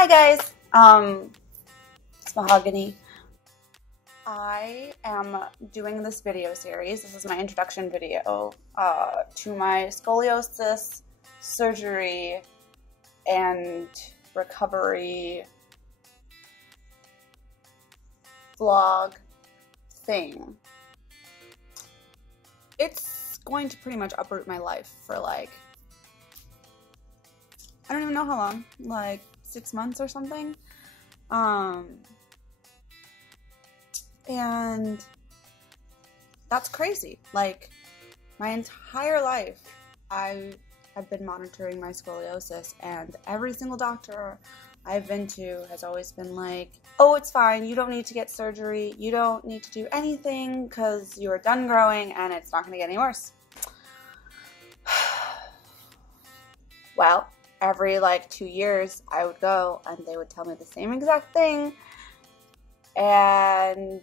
Hi guys, it's Mahogany. I am doing this video series. This is my introduction video to my scoliosis surgery and recovery vlog thing. It's going to pretty much uproot my life for like, I don't even know how long, like 6 months or something. And that's crazy. Like, my entire life, I've been monitoring my scoliosis, and every single doctor I've been to has always been like, oh, it's fine, you don't need to get surgery, you don't need to do anything because you're done growing and it's not going to get any worse. Well, every like 2 years I would go and they would tell me the same exact thing, and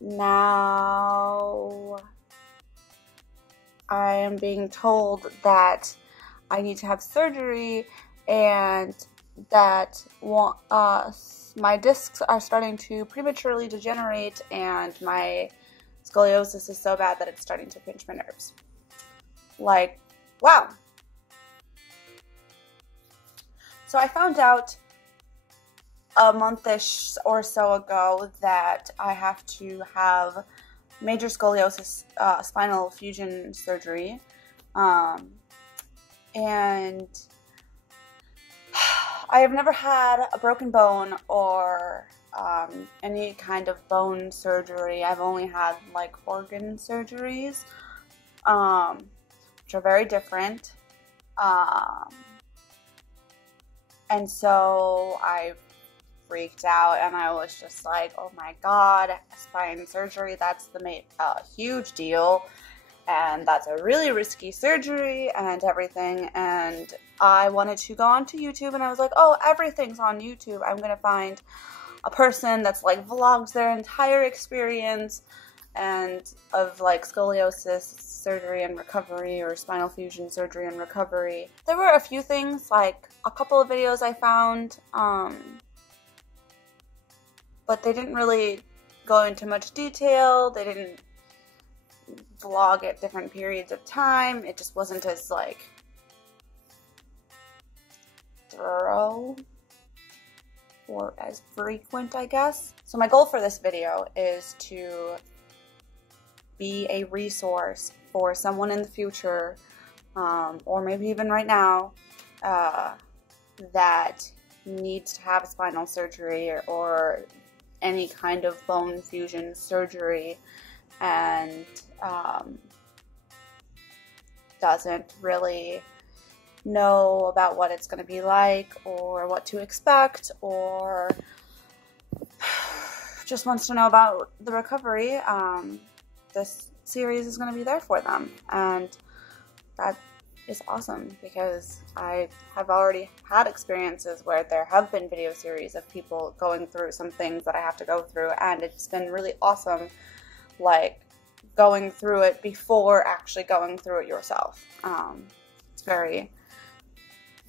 now I am being told that I need to have surgery and that my discs are starting to prematurely degenerate and my scoliosis is so bad that it's starting to pinch my nerves. Like, wow. So I found out a month-ish or so ago that I have to have major scoliosis spinal fusion surgery, and I have never had a broken bone or any kind of bone surgery. I've only had like organ surgeries, which are very different, and so I freaked out and I was just like, oh my god, spine surgery, that's a huge deal, and that's a really risky surgery and everything. And I wanted to go onto YouTube and I was like, oh, everything's on YouTube. I'm gonna find a person that's like vlogs their entire experience and of like scoliosis surgery and recovery or spinal fusion surgery and recovery. There were a few things, like a couple of videos I found, but they didn't really go into much detail. They didn't vlog at different periods of time. It just wasn't as like thorough or as frequent, I guess. So my goal for this video is to be a resource for someone in the future, or maybe even right now, that needs to have spinal surgery or any kind of bone fusion surgery and doesn't really know about what it's going to be like or what to expect, or just wants to know about the recovery. This series is going to be there for them, and that is awesome because I have already had experiences where there have been video series of people going through some things that I have to go through, and it's been really awesome, like going through it before actually going through it yourself. It's very,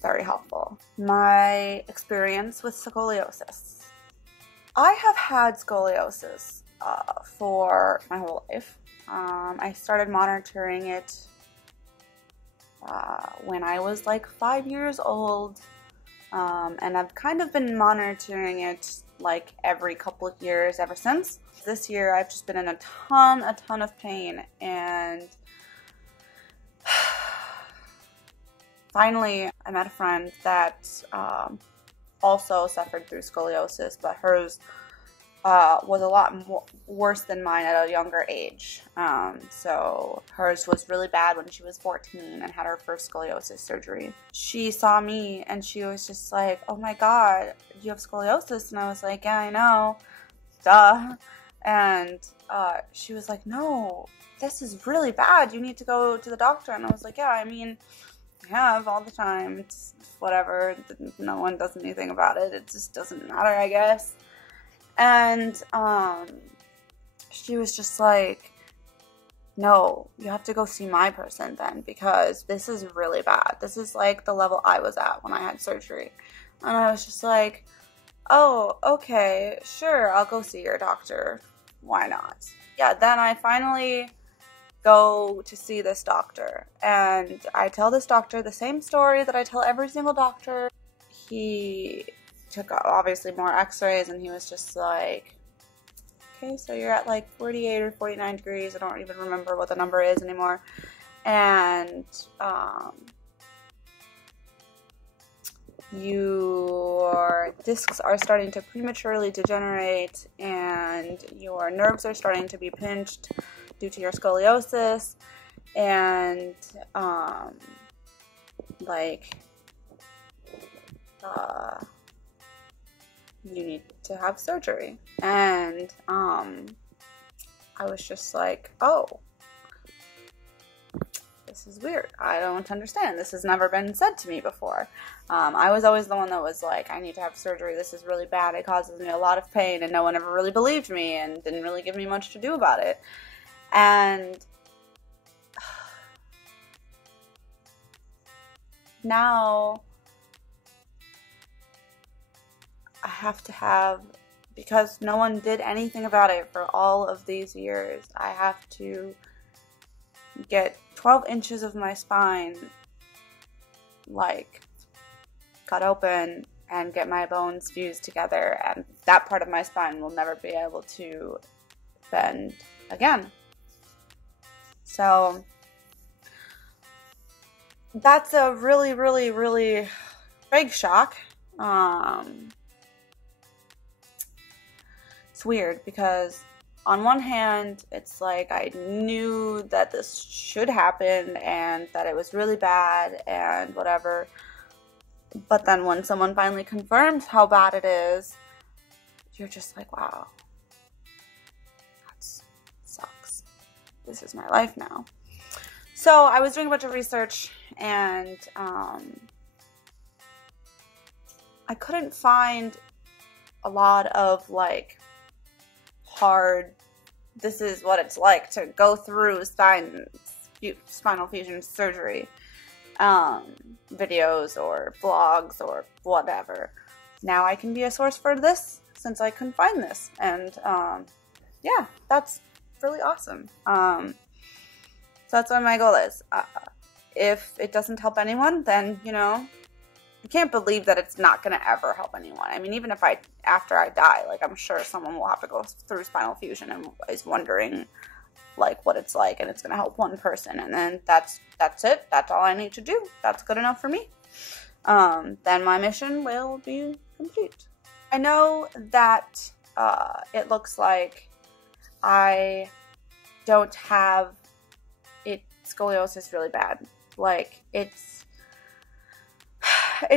very helpful. My experience with scoliosis. I have had scoliosis for my whole life. I started monitoring it when I was like 5 years old, and I've kind of been monitoring it like every couple of years ever since. This year I've just been in a ton of pain, and finally I met a friend that also suffered through scoliosis, but hers was a lot worse than mine at a younger age. So hers was really bad when she was 14 and had her first scoliosis surgery. She saw me and she was just like, oh my god, you have scoliosis? And I was like, yeah, I know, duh. And she was like, no, this is really bad, you need to go to the doctor. And I was like, yeah, I mean, I have all the time, it's whatever, no one does anything about it, it just doesn't matter, I guess. And she was just like, no, you have to go see my person then, because this is really bad. This is like the level I was at when I had surgery. And I was just like, oh, okay, sure, I'll go see your doctor. Why not? Yeah, then I finally go to see this doctor, and I tell this doctor the same story that I tell every single doctor. He took obviously more x-rays, and he was just like, okay, so you're at like 48 or 49 degrees. I don't even remember what the number is anymore. And your discs are starting to prematurely degenerate, and your nerves are starting to be pinched due to your scoliosis, and you need to have surgery. And I was just like, oh, this is weird. I don't understand. This has never been said to me before. I was always the one that was like, I need to have surgery. This is really bad. It causes me a lot of pain, and no one ever really believed me and didn't really give me much to do about it. And now I have to have, because no one did anything about it for all of these years, I have to get 12 inches of my spine like cut open and get my bones fused together, and that part of my spine will never be able to bend again. So that's a really, really, really big shock. It's weird because on one hand, it's like I knew that this should happen and that it was really bad and whatever. But then when someone finally confirms how bad it is, you're just like, wow, that sucks. This is my life now. So I was doing a bunch of research, and I couldn't find a lot of like hard, this is what it's like to go through spinal fusion surgery videos or blogs or whatever. Now I can be a source for this since I can find this, and yeah, that's really awesome. So that's what my goal is. If it doesn't help anyone, then, you know, I can't believe that it's not going to ever help anyone. I mean, even if after I die, like, I'm sure someone will have to go through spinal fusion and is wondering, like, what it's like, and it's going to help one person, and then that's it. That's all I need to do. That's good enough for me. Then my mission will be complete. I know that it looks like I don't have scoliosis really bad. Like, it's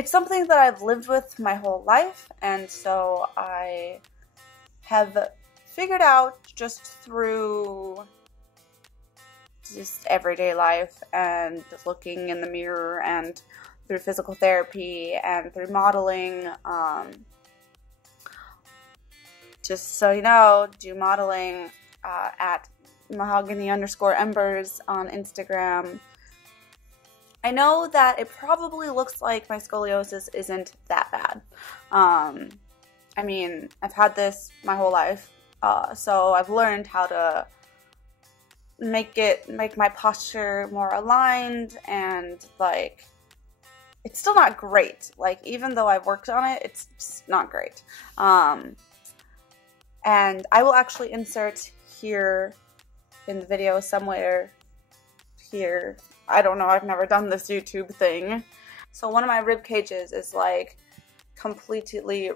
something that I've lived with my whole life, and so I have figured out just through just everyday life and just looking in the mirror and through physical therapy and through modeling. Just so you know, do modeling at mahogany_embers on Instagram. I know that it probably looks like my scoliosis isn't that bad. I mean, I've had this my whole life, so I've learned how to make my posture more aligned, and like, it's still not great. Like, even though I've worked on it, it's just not great. And I will actually insert here in the video somewhere here. I don't know, I've never done this YouTube thing. So one of my rib cages is like completely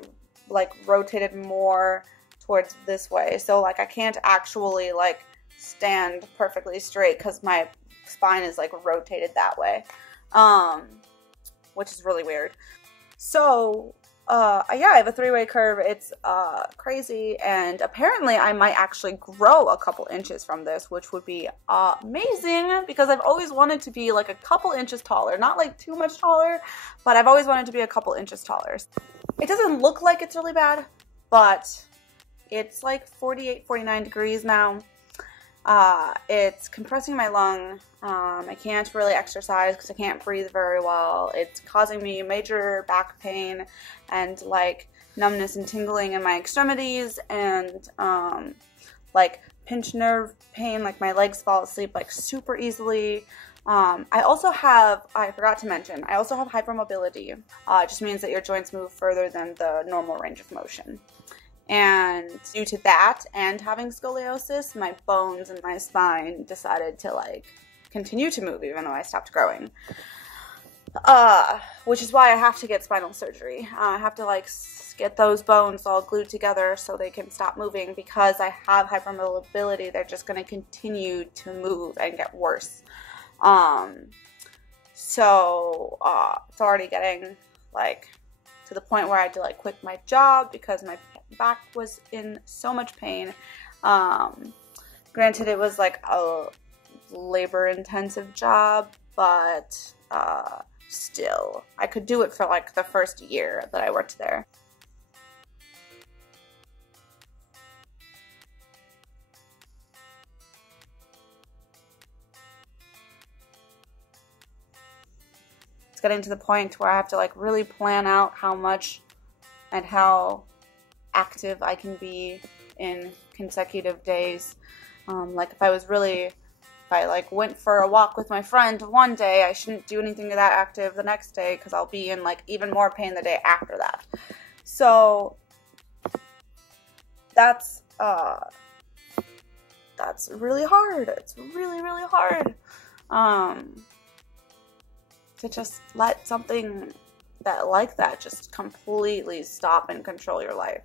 like rotated more towards this way. So like I can't actually like stand perfectly straight because my spine is like rotated that way. Which is really weird. So yeah, I have a 3-way curve. It's crazy, and apparently I might actually grow a couple inches from this, which would be amazing, because I've always wanted to be like a couple inches taller. Not like too much taller, but I've always wanted to be a couple inches taller. It doesn't look like it's really bad, but it's like 48, 49 degrees now, It's compressing my lung. I can't really exercise because I can't breathe very well. It's causing me major back pain and like numbness and tingling in my extremities, and like pinched nerve pain, like my legs fall asleep like super easily. I also have, I forgot to mention, I also have hypermobility. It just means that your joints move further than the normal range of motion. And due to that and having scoliosis, my bones and my spine decided to like continue to move even though I stopped growing. Which is why I have to get spinal surgery. I have to like get those bones all glued together so they can stop moving. Because I have hypermobility, they're just going to continue to move and get worse. So it's already getting like to the point where I had to like quit my job because my back was in so much pain. Granted, it was like a labor-intensive job, but still, I could do it for like the first year that I worked there. It's getting to the point where I have to like really plan out how much and how active I can be in consecutive days. Like if I like went for a walk with my friend one day, I shouldn't do anything that active the next day because I'll be in like even more pain the day after that. So that's really hard. It's really, really hard to just let something like that just completely stop and control your life.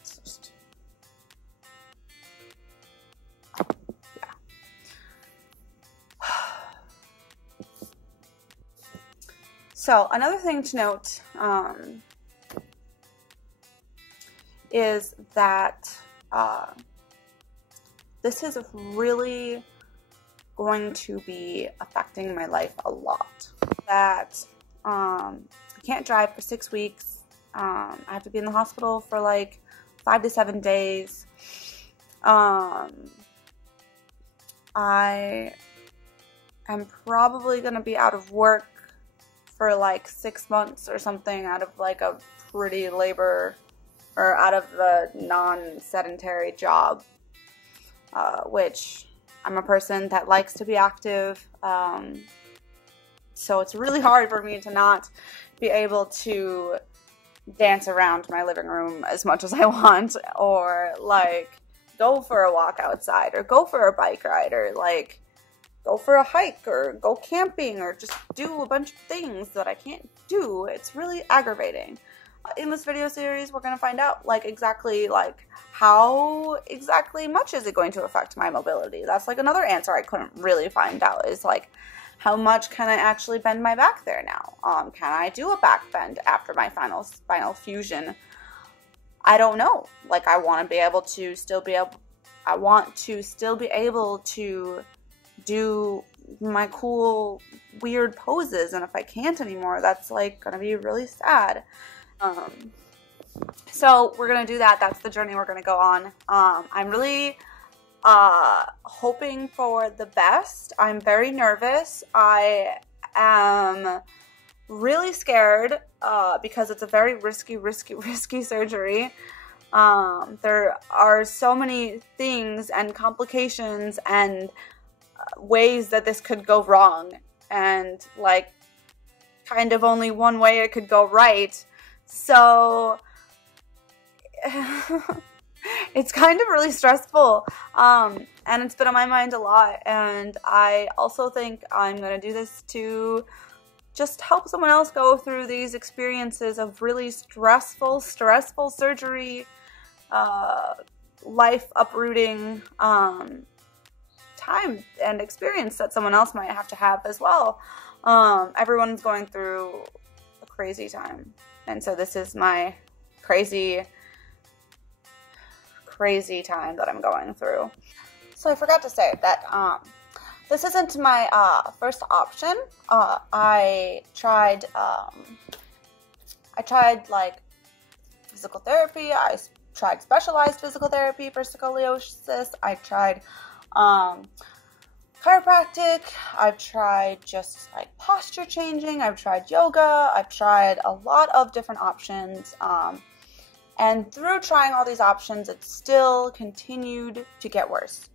It's just, yeah. So another thing to note is that this is really going to be affecting my life a lot. That I can't drive for 6 weeks. I have to be in the hospital for like 5 to 7 days. I am probably going to be out of work for like 6 months or something, out of like a pretty labor or out of the non-sedentary job, which I'm a person that likes to be active. So it's really hard for me to not be able to dance around my living room as much as I want, or like go for a walk outside, or go for a bike ride, or like go for a hike, or go camping, or just do a bunch of things that I can't do. It's really aggravating. In this video series, we're going to find out like exactly like how exactly much is it going to affect my mobility. That's like another answer I couldn't really find out, is like how much can I actually bend my back there now? Can I do a back bend after my final spinal fusion? I don't know. Like I want to still be able to do my cool weird poses, and if I can't anymore, that's like gonna be really sad. So we're gonna do that. That's the journey we're gonna go on. I'm really hoping for the best. I'm very nervous. I am really scared because it's a very risky surgery. There are so many things and complications and ways that this could go wrong, and like kind of only one way it could go right. So it's kind of really stressful, and it's been on my mind a lot, and I also think I'm going to do this to just help someone else go through these experiences of really stressful surgery, life uprooting time and experience that someone else might have to have as well. Everyone's going through a crazy time, and so this is my crazy time that I'm going through. So I forgot to say that this isn't my first option. I tried like physical therapy. I tried specialized physical therapy for scoliosis. I tried chiropractic. I've tried just like posture changing. I've tried yoga. I've tried a lot of different options. And through trying all these options, it still continued to get worse.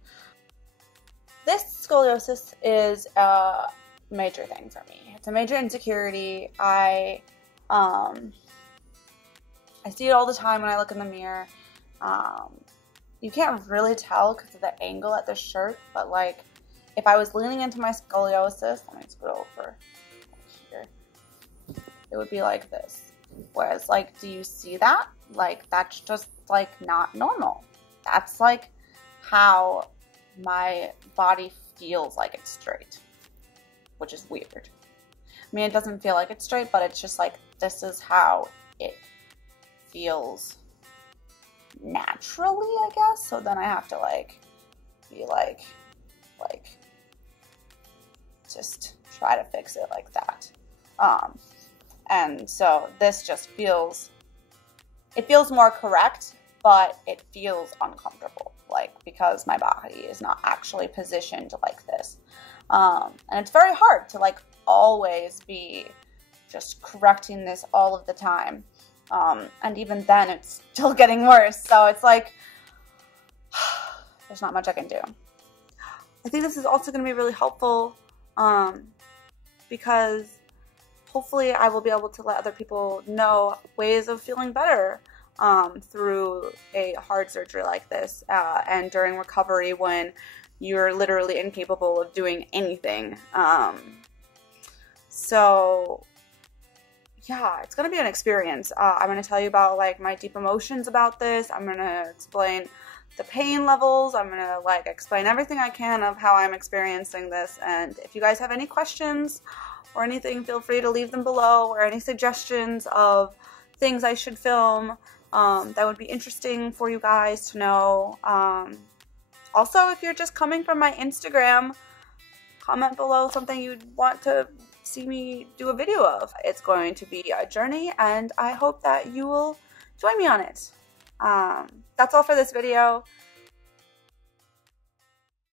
This scoliosis is a major thing for me. It's a major insecurity. I see it all the time when I look in the mirror. You can't really tell because of the angle at the shirt, but like if I was leaning into my scoliosis, let me scoot over here, it would be like this. Whereas like, do you see that? Like that's just like not normal. That's like how my body feels like it's straight, which is weird. I mean, it doesn't feel like it's straight, but it's just like, this is how it feels naturally, I guess. So then I have to like be like just try to fix it like that. And so this just feels, it feels more correct, but it feels uncomfortable, like because my body is not actually positioned like this. And it's very hard to like always be just correcting this all of the time. And even then it's still getting worse. So it's like, there's not much I can do. I think this is also going to be really helpful because hopefully I will be able to let other people know ways of feeling better through a hard surgery like this and during recovery when you're literally incapable of doing anything. So yeah, it's going to be an experience. I'm going to tell you about like my deep emotions about this. I'm going to explain the pain levels. I'm going to like explain everything I can of how I'm experiencing this. And if you guys have any questions or anything, feel free to leave them below, or any suggestions of things I should film that would be interesting for you guys to know. Also, if you're just coming from my Instagram, comment below something you'd want to see me do a video of. It's going to be a journey, and I hope that you will join me on it. That's all for this video.